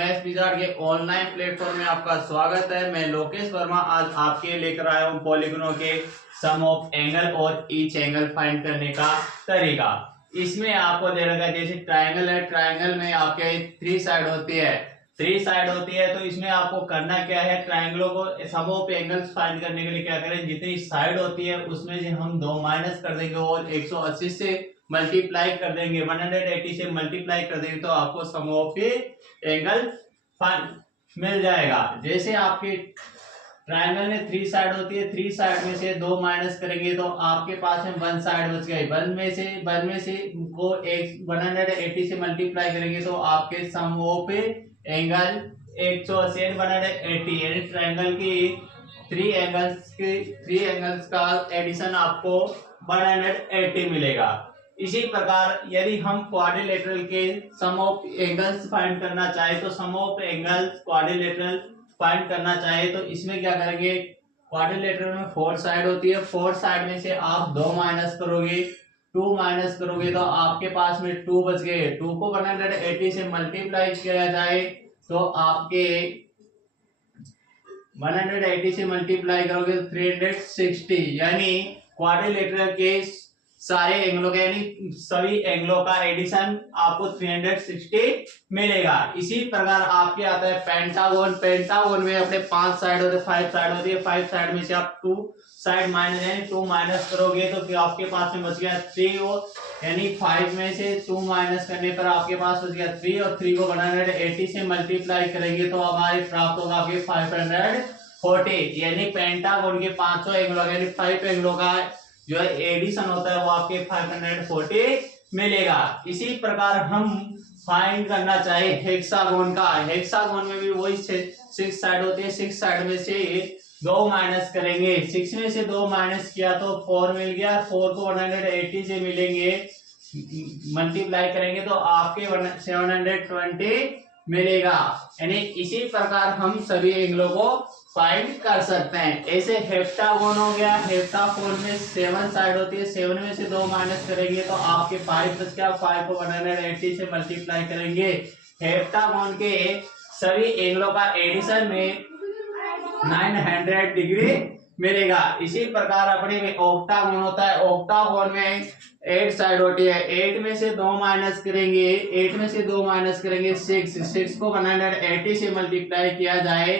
Maths wizard के online platform में आपका स्वागत है। मैं लोकेश वर्मा आज आपके लिए लेकर आया हूं पॉलीगॉनों के सम ऑफ एंगल और ईच एंगल फाइंड करने का तरीका। इसमें आपको दे रखा है जैसे ट्रायंगल है, ट्रायंगल में आपके 3 साइड होती है, 3 साइड होती है। तो इसमें आपको करना क्या है, ट्रायंगलों को सम ऑफ एंगल्स फाइंड करने के लिए क्या करें, जितनी साइड होती है उसमें से हम 2 माइनस कर देंगे और 180 से मल्टीप्लाई कर देंगे, 180 से मल्टीप्लाई कर देंगे तो आपको सम ऑफ एंगल मिल जाएगा। जैसे आपके ट्रायंगल में 3 साइड होती है, 3 साइड में से 2 माइनस करेंगे तो आपके पास में 1 साइड बच गई। 1 में से को 180 से मल्टीप्लाई करेंगे तो आपके सम ऑफ एंगल 180 180 यानी ट्रायंगल की 3 एंगल्स का एडिशन आपको 180 मिलेगा। इसी प्रकार यदि हम क्वाड्रिलेटरल के सम ऑफ एंगल्स फाइंड करना चाहे तो सम ऑफ एंगल्स क्वाड्रिलेटरल फाइंड करना चाहे तो इसमें क्या करेंगे, क्वाड्रिलेटरल में 4 साइड होती है, 4 साइड में से आप 2 माइनस करोगे, 2 माइनस करोगे तो आपके पास में 2 बच गए। 2 को 180 से मल्टीप्लाई किया जाए तो आपके 180 से मल्टीप्लाई करोगे तो 360 यानी क्वाड्रिलेटरल के सारे एंगलों का यानी सभी एंगलों का एडिशन आपको 360 मिलेगा। इसी प्रकार आपके आता है पेंटागन। पेंटागन में अपने 5 साइड होते हैं, 5 साइड होती है, 5 साइड में से आप 2 साइड माइनस यानी 2 माइनस करोगे तो फिर आपके पास में बच गया 3 यानी 5 में से 2 माइनस करने पर आपके पास बच गया 3 और 3 को 180 से मल्टीप्लाई करेंगे तो हमारे प्राप्त होगा आपके 540 यानी पेंटागन के 500 एंगलों यानी 5 एंगलों का जो एडिशन होता है वो आपके 540 मिलेगा। इसी प्रकार हम फाइंड करना चाहे हेक्सागोन का, हेक्सागोन में भी वही 6 साइड होती है, 6 साइड में से 2 माइनस करेंगे, 6 में से 2 माइनस किया तो 4 मिल गया, 4 को 180 से मिलेंगे मल्टीप्लाई करेंगे तो आपके 720 मिलेगा। यानी इसी प्रकार हम सभी एंगलों को फाइंड कर सकते हैं। ऐसे हेप्टागोन हो गया, हेप्टागोन में 7 साइड होती है, 7 में से 2 माइनस करेंगे तो आपके 5 बच गया, 5 को 180 से मल्टीप्लाई करेंगे। हेप्टागोन के सभी एंगलों का एडिशन में 900 डिग्री मिलेगा। इसी प्रकार अपने में ऑक्टागोन होता है, ऑक्टागोन में 8 साइड होती है, 8 में से 2 माइनस करेंगे, 8 में से 2 माइनस करेंगे 6 को 180 से मल्टीप्लाई किया जाए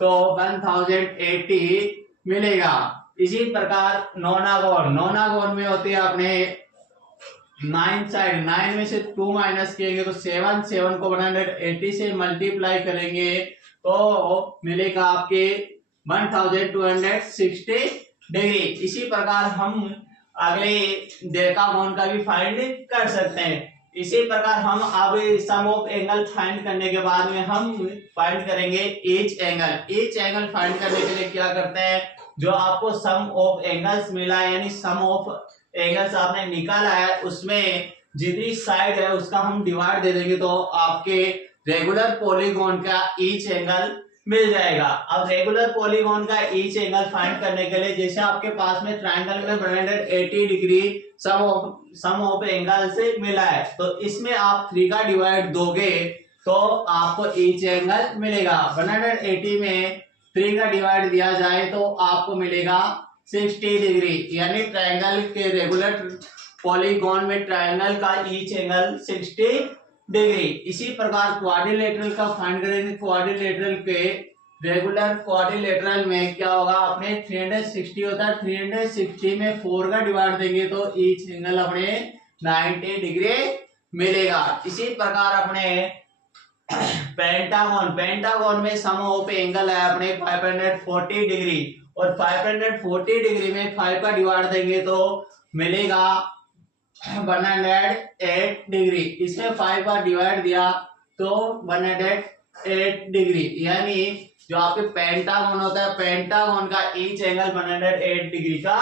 तो 1080 मिलेगा। इसी प्रकार नोनागोन में होती है अपने 9 साइड, 9 में से 2 माइनस किएंगे तो 7 को 180 से मल्टीप्लाई करेंगे तो मिलेगा आपके 1260 डिग्री। इसी प्रकार हम अगले डेकागोन का भी फाइंड कर सकते हैं। इसी प्रकार हम अब सम ऑफ एंगल फाइंड करने के बाद में हम फाइंड करेंगे each angle. Each angle find करने के लिए क्या करते हैं, जो आपको सम ऑफ एंगल्स मिला है यानी सम ऑफ एंगल्स आपने निकाला है उसमें जितनी साइड है उसका हम डिवाइड दे देंगे तो आपके रेगुलर पॉलीगॉन का ईच एंगल मिल जाएगा। अब रेगुलर पॉलीगॉन का ईच एंगल फाइंड करने के लिए जैसे आपके पास में ट्रायंगल में 180 डिग्री सम ऑफ एंगल से मिला है तो इसमें आप 3 का डिवाइड दोगे तो आपको ईच एंगल मिलेगा। 180 में 3 का डिवाइड दिया जाए तो आपको मिलेगा 60 डिग्री यानी ट्रायंगल के रेगुलर पॉलीगॉन में ट्रायंगल का ईच एंगल 60 डिग्री। इसी प्रकार क्वाड्रिलेटरल का फाइंड करेंगे। क्वाड्रिलेटरल के रेगुलर क्वाड्रिलेटरल में क्या होगा, अपने 360 होता है, 360 में 4 का डिवाइड देंगे तो ईच एंगल अपने 90 डिग्री मिलेगा। इसी प्रकार अपने पेंटागन में सम ऑफ एंगल है अपने 540 डिग्री और 540 डिग्री में 5 का डिवाइड देंगे तो मिलेगा 108 डिग्री। इसमें 5 का डिवाइड दिया तो 108 डिग्री यानी जो आपके पेंटागन होता है पेंटागन का ईच एंगल 108 डिग्री का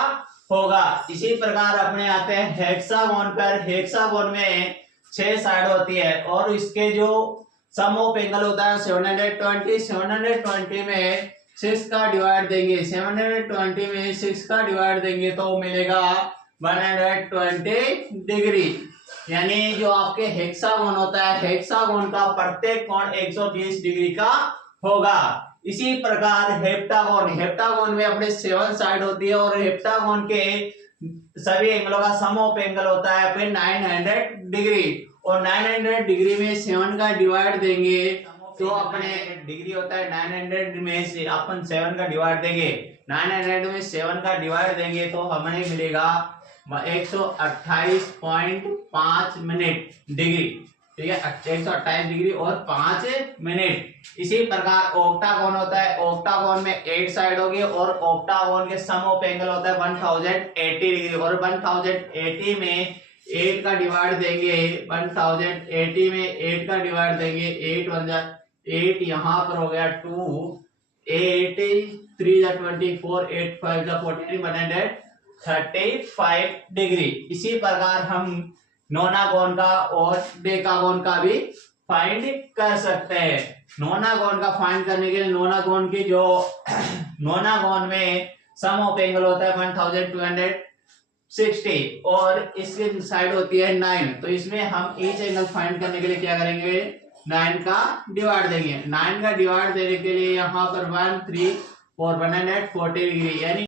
होगा। इसी प्रकार अपने आते हैं हेक्सागोन पर। हेक्सागोन में 6 साइड होती है और इसके जो सम ऑफ एंगल होता है 720 में 6 का डिवाइड देंगे, 720 में 6 का डिवाइड देंगे तो मिलेगा 120 डिग्री। यानी जो आपके हेक्सागोन होता है, हेक्सागोन का प्रत्येक कोण 120 डिग्री का होगा। इसी प्रकार हेप्टागोन, हेप्टागोन में अपने 7 साइड होती है और हेप्टागोन के सभी एंगलों का सम ऑफ एंगल होता है अपने 900 डिग्री, और 900 डिग्री में 7 का डिवाइड देंगे तो अपने डिग्री होता है 900 में से अपन 7 का डिवाइड देंगे, 900 में 7 का डिवाइड देंगे तो हमें मिलेगा 128.5 मिनट डिग्री, ठीक है, 128 डिग्री और 5 मिनट। इसी प्रकार ऑक्टागोन होता है, ऑक्टागोन में 8 साइड होगी और ऑक्टागोन के सम ऑफ एंगल होता है 1080 डिग्री, और 1080 में 8 का डिवाइड देंगे, 1080 में 8 का डिवाइड देंगे, 8 यहाँ पर हो गया 2, 8 3 24, 8 5 14, 135 डिग्री। इसी प्रकार हम नोनागोन का और डेकागोन का भी फाइंड कर सकते हैं। नोनागोन का फाइंड करने के लिए नोनागोन की जो नोनागोन में सम ऑफ एंगल होता है 1260 और इसकी साइड होती है 9, तो इसमें हम ईच एंगल फाइंड करने के लिए क्या करेंगे, 9 का डिवाइड देंगे। 9 का डिवाइड देने के लिए यहाँ पर 1 3 4 140 डिग्री यानी